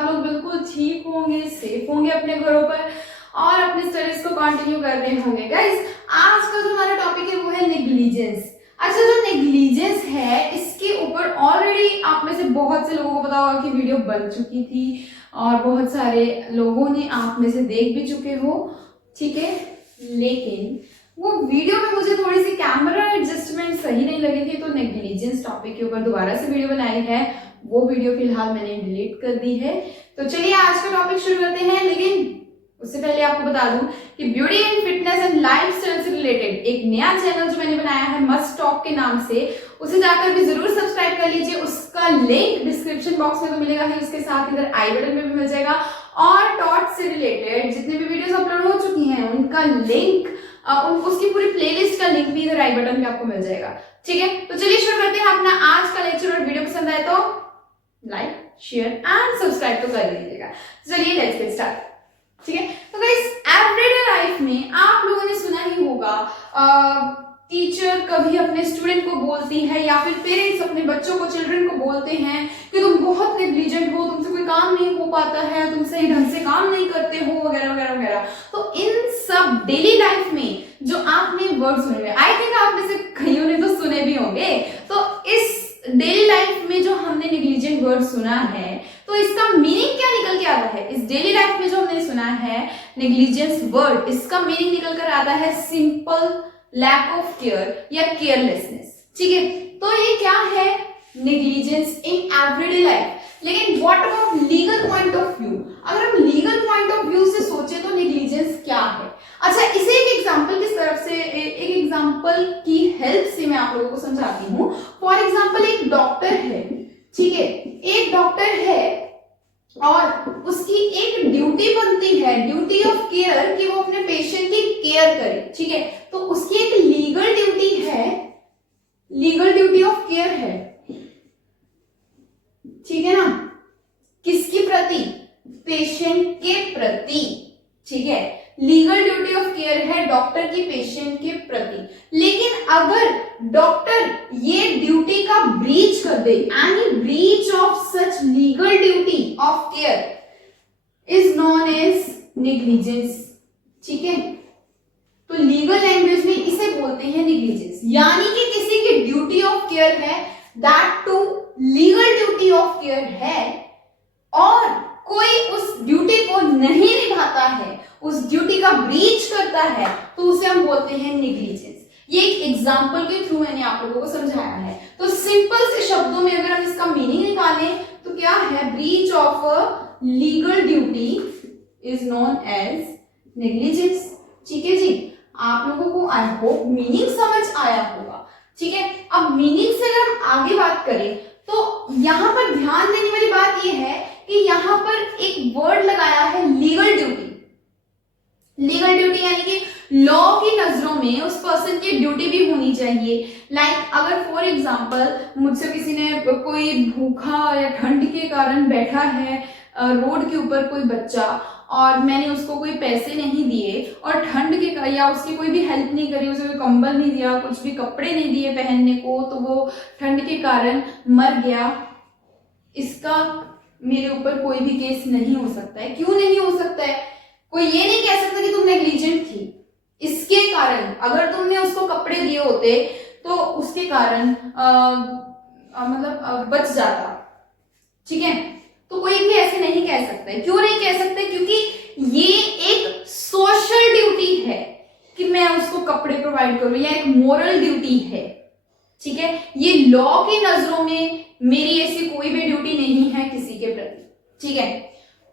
आप लोग बिल्कुल ठीक होंगे, सेफ होंगे अपने घरों पर और अपनी स्टडीज को कंटिन्यू कर रहे होंगे। गाइस, आज का जो हमारा टॉपिक है वो है नेग्लिजेंस। अच्छा, जो नेग्लिजेंस है इसके ऊपर ऑलरेडी आप में से बहुत से लोगों को पता होगा कि वीडियो बन चुकी थी और बहुत सारे लोगों ने आप में से देख भी चुके हो, ठीक है। लेकिन वो वीडियो में मुझे थोड़ी सी कैमरा एडजस्टमेंट सही नहीं लगी थी, तो नेग्लिजेंस टॉपिक के ऊपर दोबारा से वीडियो बनाई है। वो वीडियो फिलहाल मैंने डिलीट कर दी है। तो चलिए आज का टॉपिक शुरू करते हैं। लेकिन उससे पहले आपको बता दूं कि beauty and fitness and lifestyle से रिलेटेड एक नया चैनल जो मैंने बनाया है मस्ट टॉक के नाम से, उसे जाकर भी जरूर सब्सक्राइब कर लीजिए। उसका लिंक डिस्क्रिप्शन बॉक्स में तो मिलेगा ही, उसके साथ इधर आई बटन में भी मिल जाएगा और टॉट से रिलेटेड जितने भी वीडियोस अपलोड हो चुकी हैं उनका लिंक, उसकी पूरी प्लेलिस्ट का लिंक भी इधर आई बटन पे आपको मिल जाएगा, ठीक है। तो चलिए शुरू करते हैं अपना आज का लेक्चर। और वीडियो पसंद आए तो लाइक, शेयर एंड सब्सक्राइब तो कर लीजिएगा। चलिए लेट्स गेट स्टार्ट, ठीक है। तो गाइस, एवरीडे लाइफ में आप लोगों ने सुना ही होगा टीचर कभी अपने स्टूडेंट को बोलती है या फिर पेरेंट्स अपने बच्चों को, चिल्ड्रन को बोलते हैं कि तुम बहुत नेग्लिजेंट हो, तुमसे कोई काम नहीं हो पाता है, तुम सही ढंग से काम नहीं करते हो, वगैरह वगैरह वगैरह। तो इन सब डेली लाइफ में जो आपने वर्ड सुने हुए, आई थिंक आप में से कईयों ने तो सुने भी होंगे। तो इस डेली लाइफ में जो हमने नेग्लिजेंट वर्ड सुना है तो इसका मीनिंग क्या निकल के आता है? इस डेली लाइफ में जो हमने सुना है नेग्लिजेंस वर्ड, इसका मीनिंग निकल कर आता है सिंपल लैक ऑफ केयर या केयरलेसनेस, ठीक है। तो ये क्या है? Negligence in everyday life. लेकिन what about legal point of view? अगर हम लीगल पॉइंट ऑफ व्यू से सोचे तो नेग्लिजेंस क्या है? अच्छा, इसे एक एग्जांपल किस तरफ से, एक एग्जांपल की हेल्प से मैं आप लोगों को समझाती हूँ। फॉर एग्जांपल एक डॉक्टर है, ठीक है। एक डॉक्टर है और उसकी एक ड्यूटी बनती है, ड्यूटी ऑफ केयर, कि वो अपने पेशेंट की केयर करे, ठीक है। तो उसकी एक लीगल ड्यूटी है, लीगल ड्यूटी ऑफ केयर है, ठीक है ना। किसके प्रति? पेशेंट के प्रति, ठीक है। लीगल ड्यूटी ऑफ केयर है डॉक्टर की पेशेंट के प्रति। लेकिन अगर डॉक्टर ये ड्यूटी का ब्रीच कर दे, any breach of such legal duty of care is known as negligence, ठीक है। तो लीगल लैंग्वेज में इसे बोलते हैं नेग्लिजेंस। यानी कि किसी की ड्यूटी ऑफ केयर है, that too legal duty of care है, और कोई उस ड्यूटी को नहीं निभाता है, उस ड्यूटी का ब्रीच करता है, तो उसे हम बोलते हैं नेग्लिजेंस। ये एक एग्जांपल के थ्रू मैंने आप लोगों को समझाया है। तो सिंपल से शब्दों में अगर हम इसका मीनिंग निकालें तो क्या है? Breach of a legal duty is known as negligence, ठीक है जी। आप लोगों को आई होप मीनिंग समझ आया होगा, ठीक है। अब मीनिंग से अगर हम आगे बात करें तो यहां पर ध्यान देने वाली बात यह है कि यहां पर एक वर्ड लगाया है लीगल ड्यूटी। लीगल ड्यूटी यानी कि लॉ की नजरों में उस पर्सन की ड्यूटी भी होनी चाहिए। लाइक अगर फॉर एग्जांपल मुझसे किसी ने, कोई भूखा या ठंड के कारण बैठा है रोड के ऊपर कोई बच्चा, और मैंने उसको कोई पैसे नहीं दिए और ठंड के या उसकी कोई भी हेल्प नहीं करी, उसे कोई कंबल नहीं दिया, कुछ भी कपड़े नहीं दिए पहनने को, तो वो ठंड के कारण मर गया, इसका मेरे ऊपर कोई भी केस नहीं हो सकता है। क्यों नहीं हो सकता है? कोई ये नहीं कह सकता कि तुम नेग्लिजेंट थी, इसके कारण अगर तुमने उसको कपड़े दिए होते तो उसके कारण मतलब बच जाता, ठीक है। तो कोई भी ऐसे नहीं कह सकता है। क्यों नहीं कह सकते? क्योंकि ये एक सोशल ड्यूटी है कि मैं उसको कपड़े प्रोवाइड करूं, या एक मोरल ड्यूटी है, ठीक है। ये लॉ की नजरों में मेरी ऐसी कोई भी ड्यूटी नहीं है किसी के प्रति, ठीक है।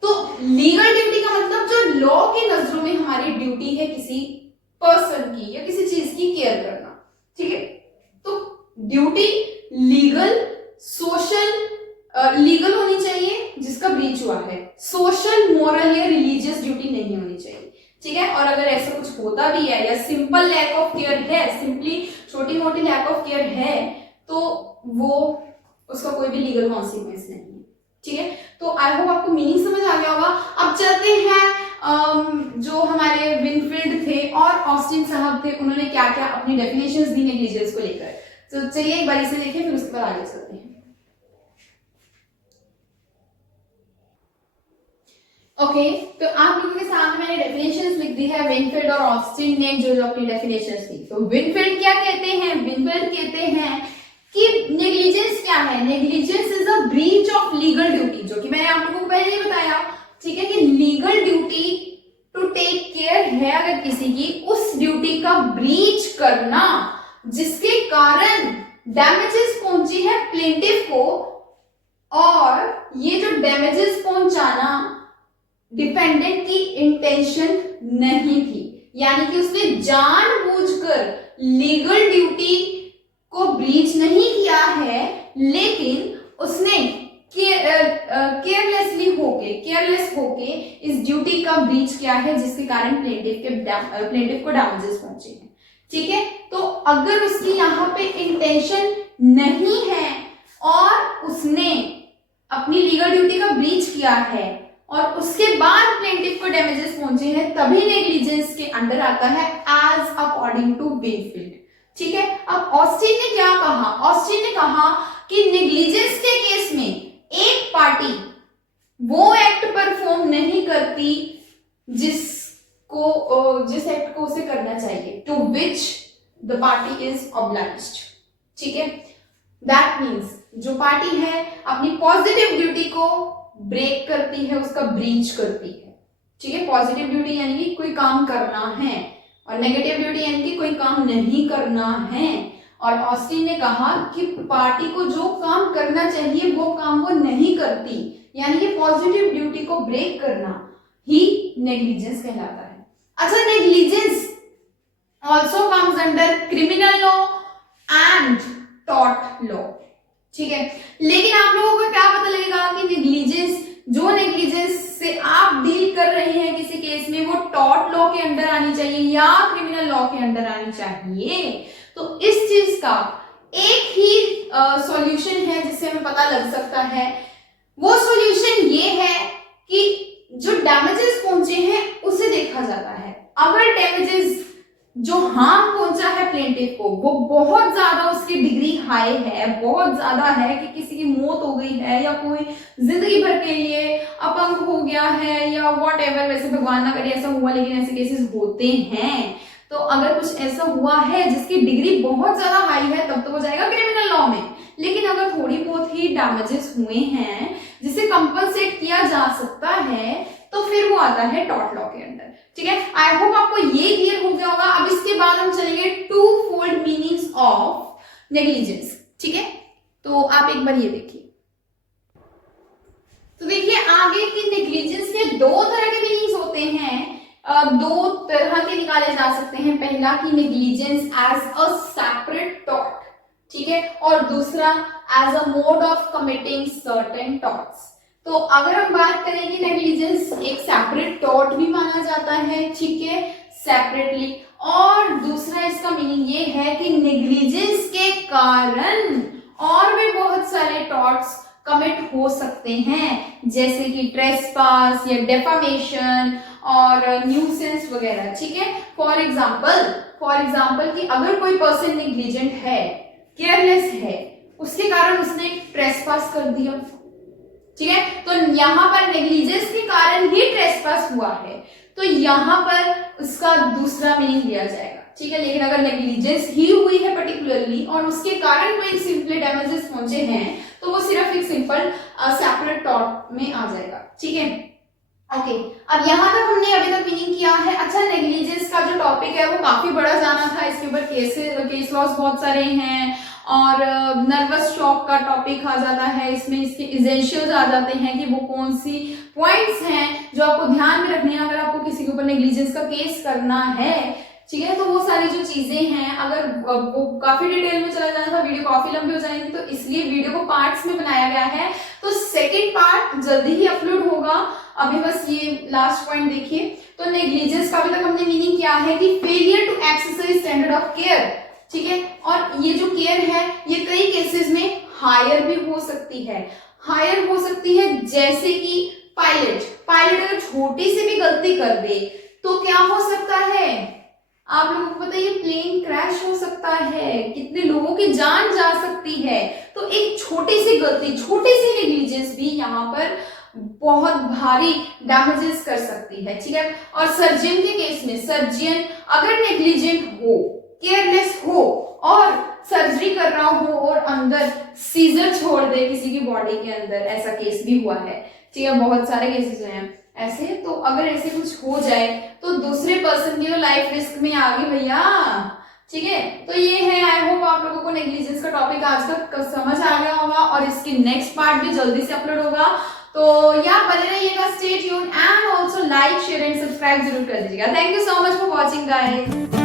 तो लीगल ड्यूटी का मतलब जो लॉ की नजरों में हमारी ड्यूटी है किसी पर्सन की या किसी चीज की केयर करना, ठीक है। तो ड्यूटी लीगल, सोशल, लीगल होनी चाहिए जिसका ब्रीच हुआ है, सोशल, मोरल या रिलीजियस ड्यूटी नहीं होनी चाहिए, ठीक है। और अगर ऐसा कुछ होता भी है या सिंपल लैक ऑफ केयर है, सिंपली छोटी मोटी लैक ऑफ केयर है, तो वो उसका कोई भी लीगल कॉन्सिक्वेंस नहीं है, ठीक है। तो आई होप आपको मीनिंग समझ आ गया होगा। अब चलते हैं जो हमारे विनफील्ड थे और ऑस्टिन साहब थे, उन्होंने क्या क्या अपनी डेफिनेशंस दी नेग्लिजेंस को लेकर। तो चलिए एक बार इसे देखें, फिर उसके बाद आगे चलते हैं। ओके तो आप लोगों के सामने मैंने डेफिनेशंस लिख दी है विनफील्ड और ऑस्टिन ने जो अपनी डेफिनेशंस दी। तो विनफील्ड क्या कहते हैं? विनफील्ड कहते हैं कि नेग्लिजेंस क्या है? Negligence is a breach of legal duty, जो कि मैंने आप लोगों को पहले ही बताया, ठीक है, कि legal duty to take care है अगर किसी की, उस ड्यूटी का ब्रीच करना जिसके कारण डैमेजेस पहुंची है प्लेंटिफ को, और ये जो डैमेजेस पहुंचाना डिपेंडेंट की इंटेंशन नहीं थी, यानी कि उसने जानबूझकर लीगल ड्यूटी को ब्रीच नहीं किया है, लेकिन उसने केयरलेस होके इस ड्यूटी का ब्रीच किया है जिसके कारण प्लेंटिफ को डैमेजेस पहुंचे हैं। ठीक है, तो अगर उसकी यहाँ पे इंटेंशन नहीं है और उसने अपनी लीगल ड्यूटी का ब्रीच किया है और उसके बाद प्लेंटिफ को डैमेजेस पहुंचे हैं, तभी नेग्लिजेंस के अंडर आता है एज अकॉर्डिंग टू विनफील्ड। ठीक है, अब ऑस्टिन ने क्या कहा? ऑस्टिन ने कहा कि नेग्लिजेंस के केस में एक पार्टी वो एक्ट परफॉर्म नहीं करती जिस एक्ट को उसे करना चाहिए, to which the party is obliged. ठीक है, दैट मीन्स जो पार्टी है अपनी पॉजिटिव ड्यूटी को ब्रेक करती है, उसका ब्रीच करती है। ठीक है, पॉजिटिव ड्यूटी यानी कि कोई काम करना है और नेगेटिव ड्यूटी यानी कि कोई काम नहीं करना है। और ऑस्टिन ने कहा कि पार्टी को जो काम करना चाहिए वो काम वो नहीं करती, यानी कि पॉजिटिव ड्यूटी को ब्रेक करना ही नेग्लिजेंस कहलाता है। अच्छा, negligence also comes under criminal law and tort law. ठीक है, लेकिन आप लोगों को क्या पता लगेगा कि नेग्लिजेंस से आप डील कर रहे हैं किसी केस में, वो टॉर्ट लॉ के अंडर आनी चाहिए या क्रिमिनल लॉ के अंडर आनी चाहिए। तो इस चीज का एक ही सॉल्यूशन है जिससे हमें पता लग सकता है। वो सॉल्यूशन ये है कि जो डैमेजेस पहुंचे हैं उसे देखा जाता है। अगर डैमेजेस जो हार्म पहुंचा है प्लेंटिफ को वो बहुत ज्यादा, उसकी डिग्री हाई है, बहुत ज्यादा है कि किसी की मौत हो गई है या कोई जिंदगी भर के लिए अपंग हो गया है या वॉट एवर, वैसे भगवान ना करे ऐसा हुआ, लेकिन ऐसे केसेस होते हैं। तो अगर कुछ ऐसा हुआ है जिसकी डिग्री बहुत ज्यादा हाई है तब तो वो जाएगा क्रिमिनल लॉ में। लेकिन अगर थोड़ी बहुत ही डैमेजेस हुए हैं जिसे कंपनसेट किया जा सकता है तो फिर वो आता है टॉर्ट लॉ के अंदर। ठीक है, आई होप आपको ये क्लियर हो गया होगा। अब इसके बाद हम चलेंगे twofold meanings of negligence. ठीक है, तो आप एक बार ये देखिए। तो देखिए आगे की नेग्लिजेंस के दो तरह के मीनिंग्स होते हैं, दो तरह के निकाले जा सकते हैं। पहला कि negligence as a separate tort, ठीक है, और दूसरा as a mode of committing certain torts. तो अगर हम बात करें कि नेग्लिजेंस एक सेपरेट टॉर्ट भी माना जाता है, ठीक है, सेपरेटली, और दूसरा इसका मीनिंग ये है कि नेग्लिजेंस के कारण और भी बहुत सारे टॉर्ट्स कमिट हो सकते हैं, जैसे कि ट्रेसपास या डेफामेशन और न्यूसेंस वगैरह। ठीक है, फॉर एग्जाम्पल कि अगर कोई पर्सन नेग्लिजेंट है, केयरलेस है, उसके कारण उसने ट्रेसपास कर दिया, ठीक है, तो यहां पर नेग्लिजेंस के कारण ही ट्रेसपास हुआ है, तो यहां पर उसका दूसरा मीनिंग दिया जाएगा। ठीक है, लेकिन अगर नेग्लिजेंस ही हुई है पर्टिकुलरली और उसके कारण कोई सिंपली डैमेजेस पहुंचे हैं तो वो सिर्फ एक सिंपल सेपरेट टॉर्ट में आ जाएगा। ठीक है, ओके, अब यहाँ तक हमने अभी तक मीनिंग किया है। अच्छा, नेग्लिजेंस का जो टॉपिक है वो काफी बड़ा जाना था, इसके ऊपर केस लॉस बहुत सारे हैं और नर्वस शॉक का टॉपिक आ जाता है, इसमें इसके एसेंशियल्स आ जाते हैं कि वो कौन सी पॉइंट्स हैं जो आपको ध्यान में रखने हैं अगर आपको किसी के ऊपर नेग्लिजेंस का केस करना है। ठीक है, तो वो सारी जो चीजें हैं, अगर वो काफी डिटेल में चला जाना था वीडियो काफी लंबी हो जाएगी, तो इसलिए वीडियो को पार्ट्स में बनाया गया है। तो सेकंड पार्ट जल्दी ही अपलोड होगा, अभी बस ये लास्ट पॉइंट देखिए। तो नेग्लिजेंस का अभी तक हमने मीनिंग किया है कि failure to exercise standard of care. ठीक है, और ये जो केयर है ये कई केसेस में हायर भी हो सकती है, जैसे कि पायलट अगर छोटी सी भी गलती कर दे तो क्या हो सकता है, आप लोगों को पता है, ये प्लेन क्रैश हो सकता है, कितने लोगों की जान जा सकती है। तो एक छोटी सी गलती, छोटी सी नेग्लिजेंस भी यहाँ पर बहुत भारी डैमेजेस कर सकती है, ठीक है। और सर्जन के केस में सर्जन अगर नेग्लिजेंट हो, केयरलेस हो और सर्जरी कर रहा हो और अंदर सीजर छोड़ दे किसी की बॉडी के अंदर, ऐसा केस भी हुआ है, ठीक है, बहुत सारे केसेस हैं ऐसे। तो अगर ऐसे कुछ हो जाए तो दूसरे पर्सन की तो लाइफ रिस्क में आ गई भैया, ठीक है। तो ये है, आई होप आप लोगों को नेग्लिजेंस का टॉपिक आज तक समझ आ गया होगा और इसकी नेक्स्ट पार्ट भी जल्दी से अपलोड होगा। तो यहाँ बने रहिएगा, stay tuned and also like share and subscribe जरूर कर दीजिएगा। Thank you so much for watching guys.